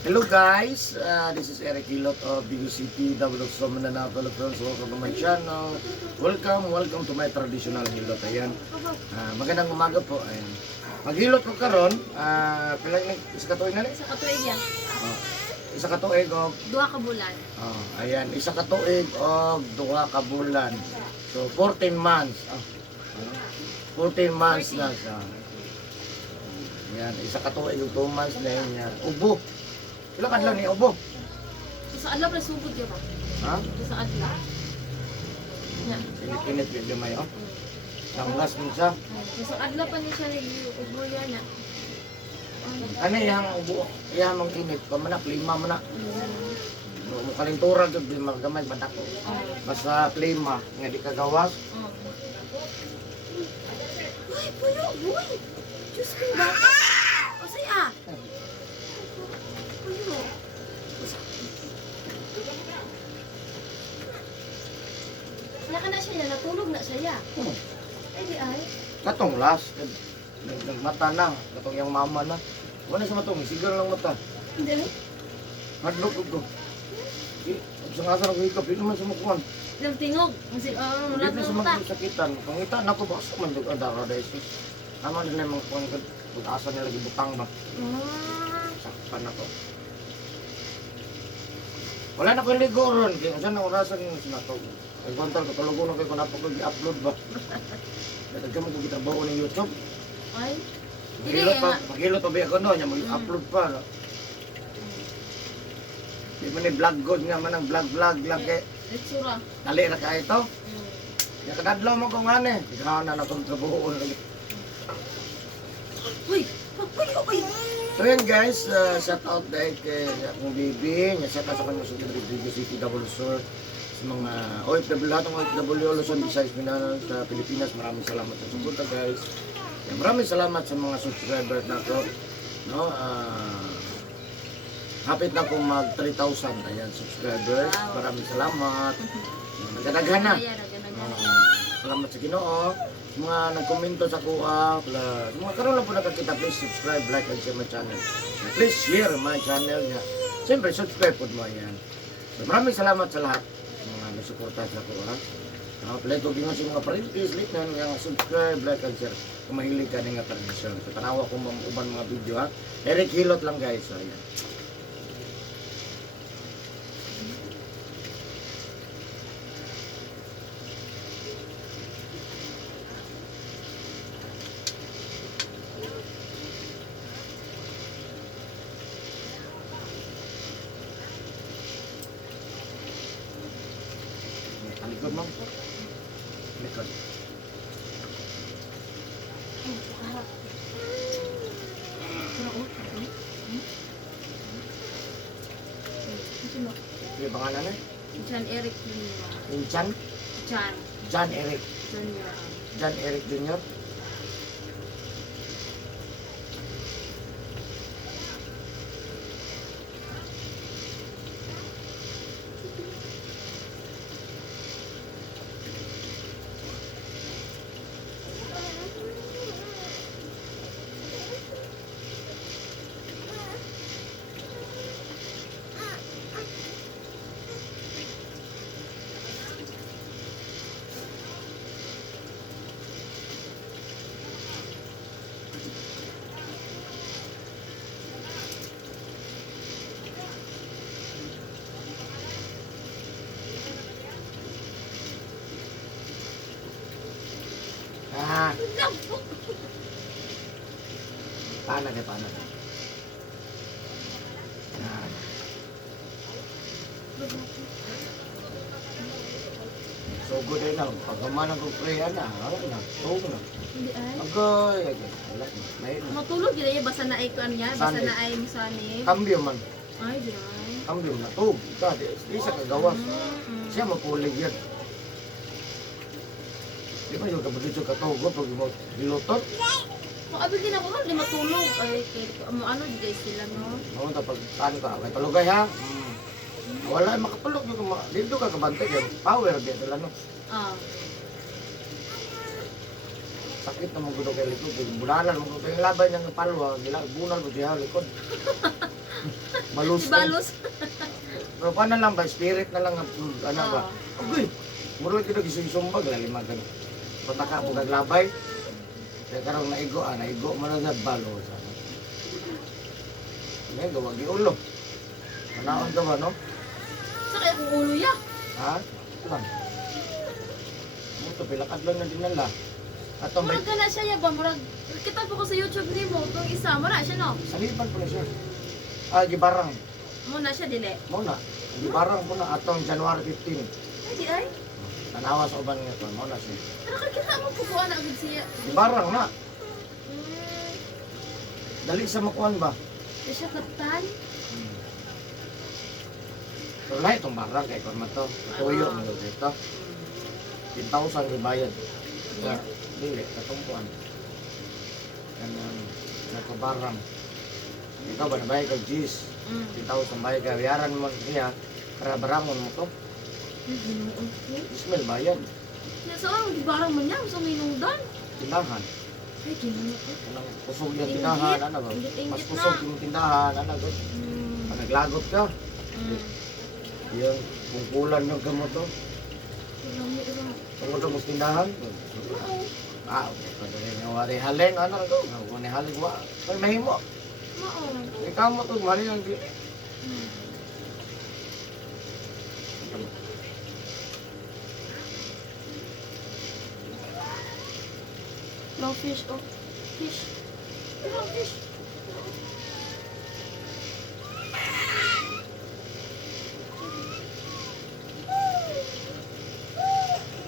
Hello guys, this is Eric Hilot of Bigo City, Double of Mindanao, Philippines. Welcome to my channel. Welcome to my traditional hilot. Ayan, magandang umaga po. Ayan. Maghilot ko karon, pilang isa ka tuig na Sa katuig yan. isa ka tuig og Duha ka bulan. ayan, isa ka tuig og duha ka bulan. So 14 months. 14 months na siya. Ayan, isa ka tuig og 2 months na yan. Ubo. Ilang adlaw ni ubo? Sa adlaw pa sugod yun ba? Ha? Sa adlaw. Yan. Init din may oh. Sanglas mo siya. Sa adlaw pa niya siya nag-ubo yan na. Ano yang ubo? Yang mong init pa manak lima man na. Mo kalintura jud di magamay badak ko. Basta lima nga di ka gawas. Uy, puyo, boy! Diyos ko, bata! O saya! Puyo! Kaya ka na siya, natulog na siya. Ay, di ay. Katong last nagmata na, katong yung mama na. Wala sa matong, sigal lang mata. Hindi. Hadlok ko. Sa ngasa ng hikap, yun naman sa mukuan. Ilang tingog. Kasi, Hindi lahat sa ng mata. sakitan. Pangita na ko ba sa mandog ang daradisis. Naman din yung mga pag-asa nila gibutang ba. Sakpan ako. Wala na ko ligo ron. Kaya saan na orasan yung sinatog. Ay kontal ko, tulugo na kayo kung napo ko i-upload ba. Dagdag ka mo kung kitrabaho ng YouTube. Ay, Magilot pa ba ako no, niya mag-upload pa. No? Di man ni vlog god nga man ang vlog lang kay litsura. dali na ka ito. Ya kadadlaw mo kung ano eh. Ikaw na akong trabaho ulit. Uy! Uy! So yun guys, shout out dahil kay akong baby. Shout out sa kanya sa Bigo City, Double Sur. Sa mga OFW, lahat ng OFW, Luzon, Visayas, Mindanao, sa Pilipinas. Maraming salamat sa suporta guys. Maraming salamat sa mga subscribers na to. No, hapit na kong mag 3,000 ayan subscribers. Maraming salamat. Nagkadaghan na. Salamat sa Ginoo. Mga nagkomento sa kuha, mga karoon lang po nakakita, please subscribe, like, and share my channel. Please share my channel niya. Siyempre, subscribe po mo yan. So, maraming salamat sa lahat mga nasuporta sa kuha. Play ko din sa mga parintis, like na nga subscribe, like, and share. Kung mahilig ka na nga tradisyon. So, tanawa ko uban mga video ha. Eric Hilot lang guys. So, ayan. Likod mo. Likod. Yung pangalan eh? John Eric Jr. Inchan? John John Eric. Jr. John Eric Jr. Paano ka? Yan. So good na. Pagkaman ang kuprehan na. Wala na. Tog na. Hindi ay. Agay. Wala na. May na. Matulog yun ay basa na ay kuan niya, basa Sunday. na ay musanib. Kambyo man. Ay, di ay. Kambyo na. Tog. Ika. Di sa kagawas. Siya mapulig yan. Di ba yung kapatid sa katogo pag dilutot? Kung abig din ako man, di matulog. Ay, ano, di guys sila, no? Oo, tapos saan ka? May palugay ha? Wala, makatulog yung dito ka kabantay. Power din sila no. Ah. Sakit na mong gudo kay likod. Bunalan mong gudo. Yung laban niyang palwa, bunal mo diha likod. Balos. Ibalos. Pero paano lang ba? Spirit na lang. Ano ba? Oo. Uy! Muro kita gising-sumbag. Lalima ka. Pataka po kaglabay. Kaya karong naigo mo na sa balo. Ngayon, gawag yung ulo. Manaon ka ba, no? Sa kaya kung ulo ya. Ha? Ito lang. Ito, pilakad lang na dinala. Atong may Murag ka na siya ya ba? Murag, kita po ko sa YouTube ni mo. Itong isa, mura siya no? salipan po na siya. Gibarang. Muna siya, dili. Muna. Gibarang po na atong January 15. Ay, di ay. Tanawa sa uban nga ito. Muna siya. Pero kakita mo po na agad siya. Gibarang na. Hmm. Dali sa makuan ba? Di siya kaptan. Pero na itong barang kay kung to. Tuyo mo dito. 10,000 ibayad. Sa dili, katungkuan. Ganun. Nakabarang. Ikaw ba nabayad kag G's? 10,000 bayad ka. Bayaran mo siya. Para barangon mo to. Ismail bayad. Saan, di barang man niya. Sa minudan. Tindahan. Ay, ginoo. Anong kusog yung tindahan. Ano ba? Inggit-inggit Mas na. kusog yung tindahan. Ano ba? Pag naglagot ka. Yung pungkulan yung gamot to. Tungkol sa tindahan. Pagkakit nga wari halin. Ano to? Wari halin wa. Ay, mahimo. Ikaw mo to. Mali ang di. Long fish, oh. Fish. Long fish.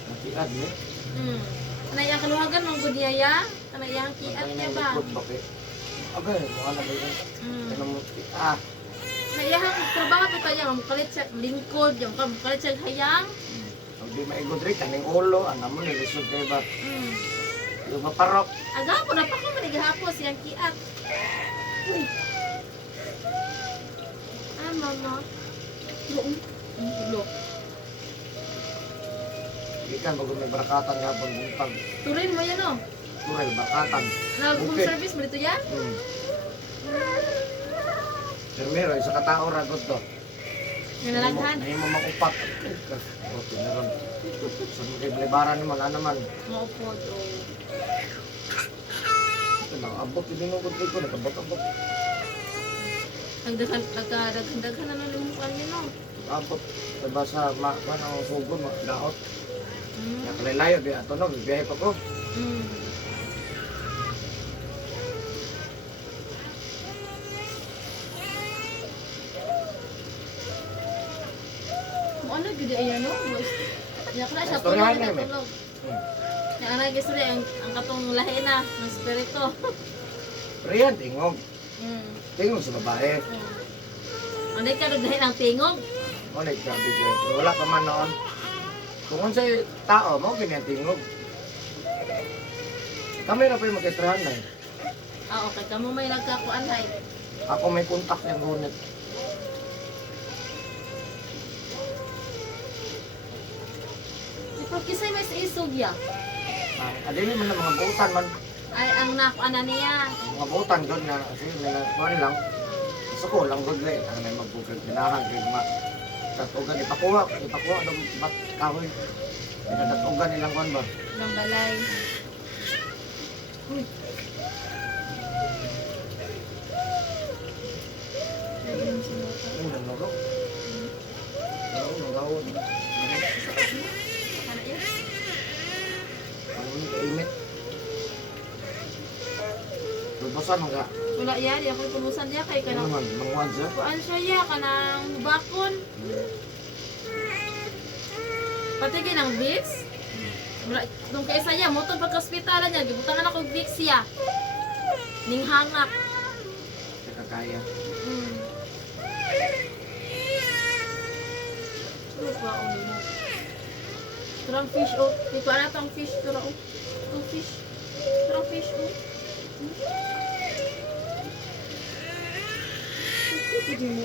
Nakiad niya. Kanay ang kaluhagan ng gudiyaya. Kanay ang kiat niya ba? Agay, mukha na ba yun? Ano mo? Kanay ang trabaho po tayo. Ang mukalit sa lingkod. Yung mukalit sa hayang. Pag di maigod rin, kaning ulo. Ano mo, nilisod kayo ba? Yung maparok. Aga po, napaka manigahapos yung kiat. Uy. Mama. Loong. Loong. Ikan, bago may barakatan nga pang buntag. Turin mo yan, oh. Turel, barakatan. Nag-home Bukid. service mo dito yan? Sirmero, isa katao ragot to. Nanalaghan. Nahimo makupat. Okay, naron. So, kay blibaran naman, ano naman. Maupod, oh. Ito lang, abot, ibinugod ko, nakabot-abot. Nagdaghan na ng lumukan niya, no? Abot, diba sa, ano, sugod, daot. Nakalilayo, di ato no, bibiyahe pa ko. Ano gede ayan no? Ya kena siya Istoryahan tulog na, na eh. tulog. Ya ana gisri ang katong lahi na ng spirito. Pero yan, tingog. Tingog sa babae. Anday ka lahi ng tingog. Ulit, sabi ko. Wala pa man noon. Kung unsay tao, mo ganyan tingog. Kami na po yung mag-estrahan na eh. Ah, okay. Kamu may nagkakuan hay. Ako may kontak ng gunit. Pero kisay may sa isog ya. Adili man na mga butan man. Ay, ang nakuan na niya. Mga butan doon na, sige, kuhan lang. Gusto ko lang doon lang. Ano may magbukag, binahan, kaya tatugan, ipakuha ng bat kahoy. Pinatatugan nilang kuhan ba? Ng balay. Uy. Ulo, nago. Nagawon. Kana yan? Ano yung kainit? Lubasan mga. Wala yan. Di ako tulusan niya kay Ano kanang man, manguan siya. kuan siya ya kanang bakon. Pati ginang Vicks. Wala dong kay saya motor pagka ospitalan niya gibutangan ako Vicks siya. Ning hangak. Kakaya. Ano ba ulo mo? Turang fish oh. Di pa na tong fish turang oh. Two fish. Turang fish oh. Hindi mo.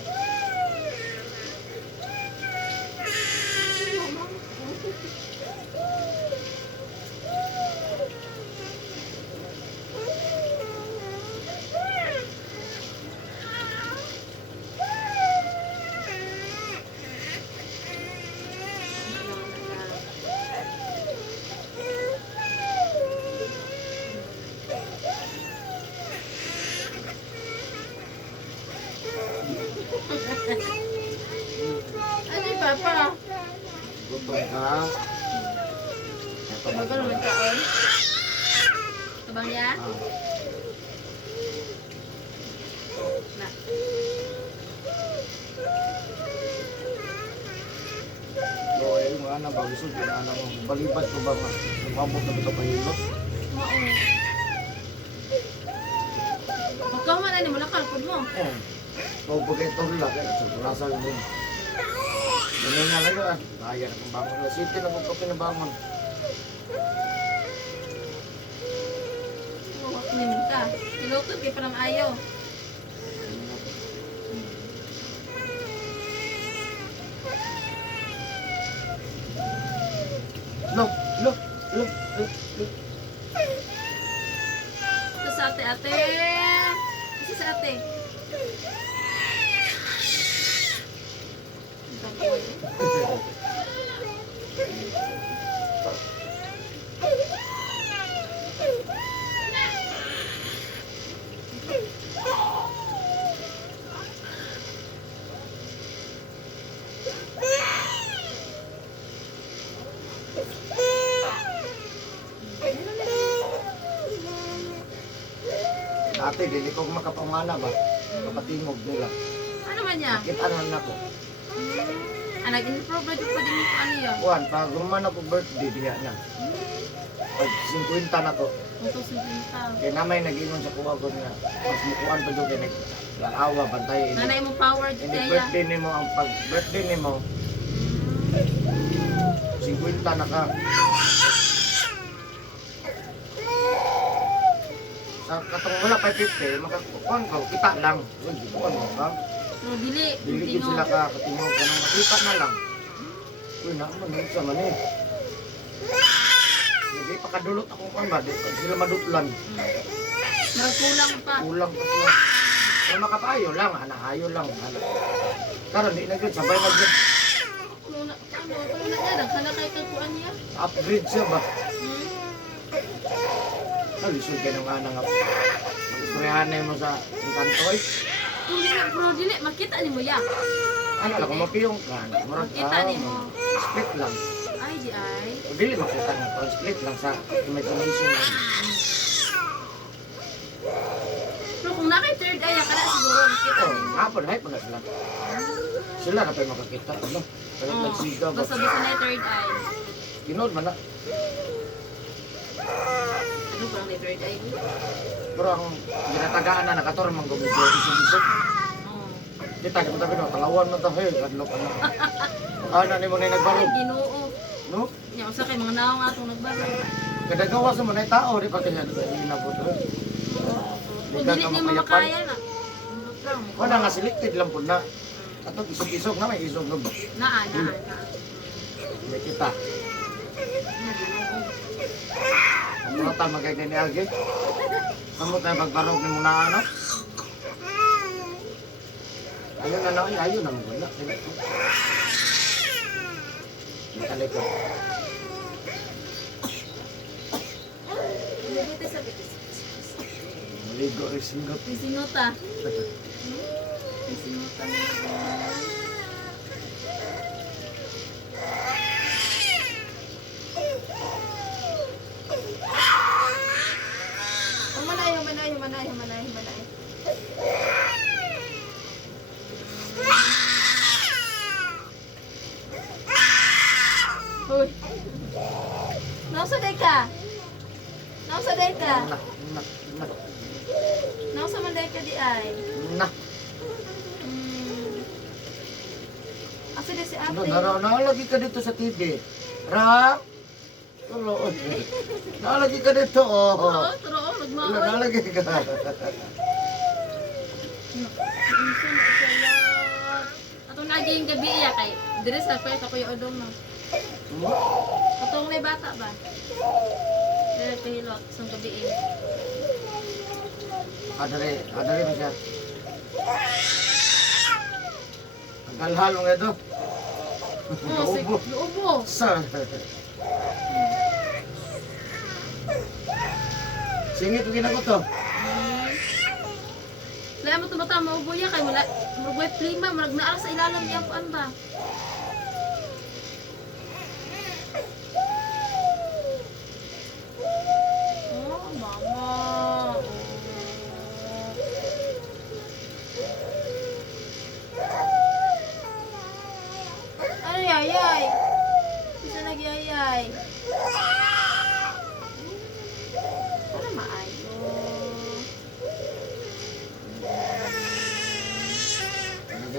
Papa. Gutom ka. Ito Ano ka naman kaon? Tabang niya? Na. So, ayun mga anak, bago sud yung anak mo. Balibat ko ba nga? Umabot na ito pahilot. Oo. Pagkaman na ni mo nakalpod mo. Oo. Kung pagkay tulak, sa turasal mo. Ganyan nga lang yun. Kaya na kung bangon na city na kung pinabangon. Nimin ka. Nilutod kay parang ayaw. Look, look, look, look, look. Ito sa ate, ate. Ito sa ate. Ito po. Dati, dili ko makapamana ba? Kapatingog nila. Ano man niya? Kita na ako. Nag-improve na dito pa din ko ano yun. Juan, pag gumawa na ko birthday, diya na. Pag 50 na ko. Ito sa pinta. Kaya namay nag-inom sa kuha ko niya. Mas mukuan pa doon, kaya nag-awa, bantay. Nanay mo power dito Hindi ya. birthday ni mo, ang pag-birthday ni mo, 50 na ka. Sa katong wala pa 50, makakukuhan ko, kita lang. Uy, bukuhan mo ka. So, dili. Diligid sila ka, katingog ka nang makita na lang. Uy, naman, hindi sa mani. Hindi pa kadulot akong kuhan ba, di pa sila madutlan. Nagkulang pa. Kulang pa sila. Kung makapayo lang, anahayo lang. Karon di na gud sabay na gud. Ano na niya? Naghala kay kakuan niya. Upgrade siya ba? Nalisod ka nung anang mag-istoryahan mo sa Encanto eh. Bro, dili. Makita ni mo ya. Ano lang, kung mapiyong ka, murag Makita ni mo. split lang. Ay, di ay. O dili makita nga, kung split lang sa imagination lang. Pero kung nakay third eye, ka na siguro makita Oh, ni mo. hapon, hapon na sila. Sila na tayo makakita. Ano? Kaya Oh, nagsigaw ba? basta-basta na yung third eye. Ginood man na. Ano parang may third eye? Pero ang ginatagaan na nakator, mang gumito, isog-isog. Oo. Di tayo mo tabi no, talawan mo tabi, kadlok ano. Ano ni mo na Ay, nagbarog, ginoo. no? Nya usa kay mga naong atong nagbaro. Kadagawa sa mga tao, di pa kaya hinabot. Kung dili ni mo makaya na. Murot lang. Wala nga selected lang po na. Ato isog-isog na may isog no. Naa. May kita. Ang mga tama kay ni Agi. Amo tayo pagbarog ni muna ano. Ayun na lang, ayun na mo wala. Ikalik ko. Dito sa bitis. Maligo rin singot. Sinota. Sinota na. Manayo. Uy. Nausa day ka? Na. Nausa man day ka di ay? Na. Asa di si Ano, ate? nalagi ka dito sa TV. Ra? Tuloy. Nalagi ka dito, oh. Oo, turo, nagmaoy. Nalagi ka. Atong naging gabi iya kay dire sa kay Kuya Odong no. Atong may bata ba? Dire pahilot sa gabi. Adare mo siya. Ang kalhalong ito. Oh, sige, ubo. Sir. Singit ko ginako to. Laya mo tumata maubo ya kay wala murag plima murag naa sa ilalim niya kuan ba.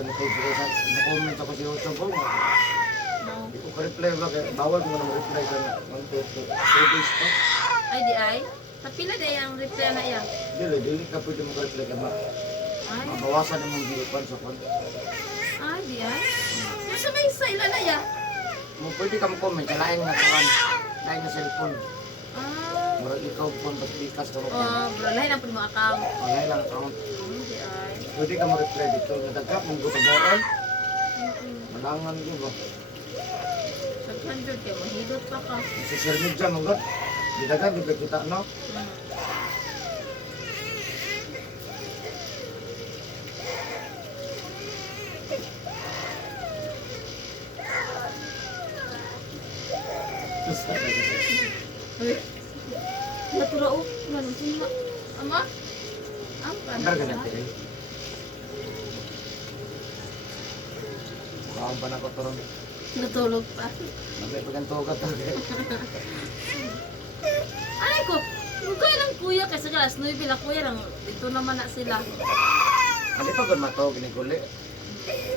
kay mo sa comment ako sa YouTube ko. No. Hindi ko ka-reply ba kaya bawal ko nang reply sa ng 2 days pa. Ay, di ay. Kapila na yung reply na iya. Dili ka pwede mo ka-reply ka ma. Ay, Mabawasan namang giupan sa kon. ay, di ay. Nasa may sila na ya. Mo pwede ka mo comment sa lain nga kuan. Lain nga cellphone. Ah. Murag ikaw phone basta likas ka mo. Oh, bro, lahat ang mo account. Lain lang account. Di ay. Pwede ka mo reply dito nga dagkap mong gusto boron. Malangan ko ba. 500 kayo, mahidot pa ka. Sa social media mo god. Di dagan di ka kita no. Uy. Natura o. Ano sino? Ama? Ang Andar ka natin. Kaon pa na ko turong. Natulog pa. Nabay paganto ka to. Ay ko, lugay lang kuya kasi alas 9 lang kuya lang. Dito naman na sila. Hindi pa gud mato ginikuli.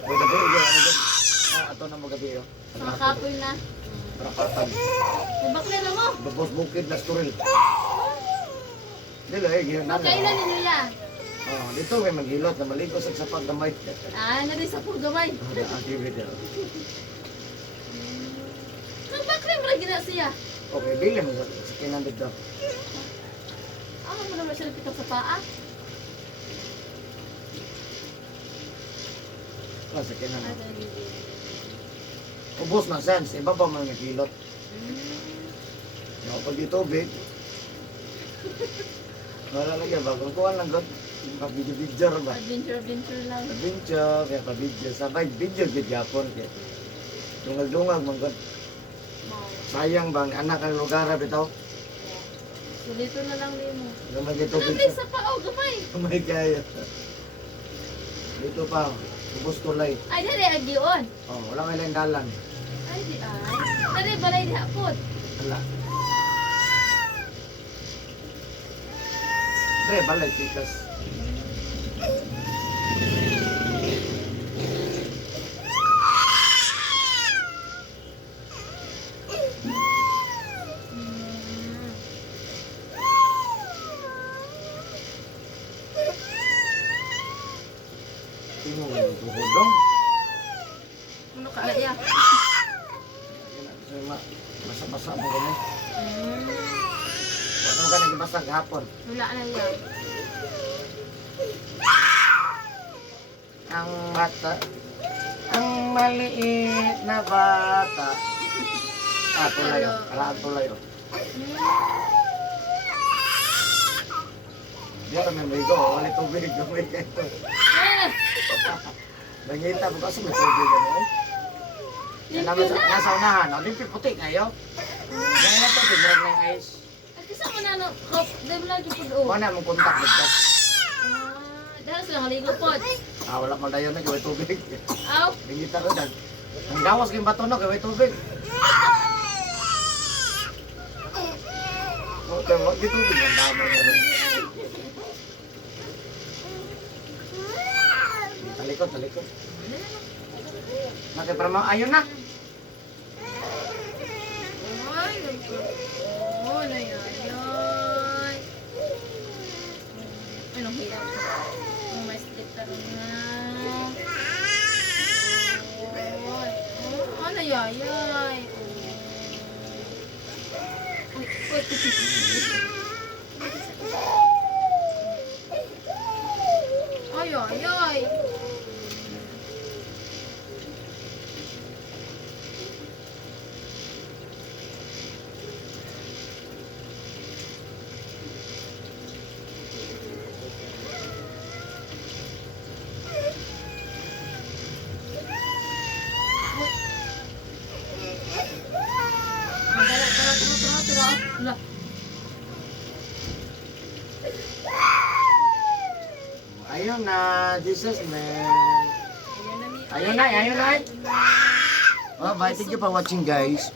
Mo gabi yo ano gud. Ato na mo gabi yo. Mga kapoy na. Rapatan. May bakla na mo. Babos bukid na storil. Dilo eh gihan na. Magkailan ni nila? Oh, dito may maghilot na maligo sa sapat gamay. Ah, na rin sa purgamay. Ada activity. Nang bakla mo lagi na siya. Okay, bili mo sa kinan dito. Ako mo naman siya pitok sa paa. Sa kinan. Ay, dali. Ubos na sense, iba pa man naghilot. Yung pag dito big. Wala lang yan, bagong kuhan lang god. Pag-video ba? Adventure lang. Adventure, kaya pa-video. Sabay, video Japon. Kaya dungal-dungal man god. Sayang bang anak ang lugar bitaw. So dito na lang din mo. Gamay dito Nandun bitaw. sa pao, gamay. Gamay kaya. Dito pa, ubos tulay. Ay, dali, agion. Oh, wala may lang dalan. Ay, di ay. Dali, balay di hapon. Wala. Dre, balay, tikas. Tingnan mo yung tuhod dong. Ano ka, ya? Basa-basa mo ganyan. Wala ka nagibasa gahapon. Wala na yan. Ang bata, ang maliit na bata. Tulay o. Kalaan tulay o. Di ka may maligo o. Wala tubig. Gamay ka ito. Nangita mo kasi may tubig ano. Nasa unahan. O, limpi puti ngayon. Ganyan na ito. Bigyan na yung ice. At kasi mo na, no, kop, dahil mo lagi po doon. Wala mong kontak dito. Dahil sila ngaligo po. Wala mo dayon na. Gawin tubig. Aw, Nangita ko dyan. Ang gawas kayong bato na. Gawin tubig. Okay, wag di tubig. Ang dami na rin. Talikod, talikod. Nakiparama, ayun na. ay, oh, na yan, ay. Ay, nung hirap. Ang may slip tarong na. Oh, ano yan, ay. Uy, uy, ay, ay, ay. Lah. Ayun na, Jesus man. Ayun na, Ayun na, ayun na. Oh, bye. Thank you for watching guys.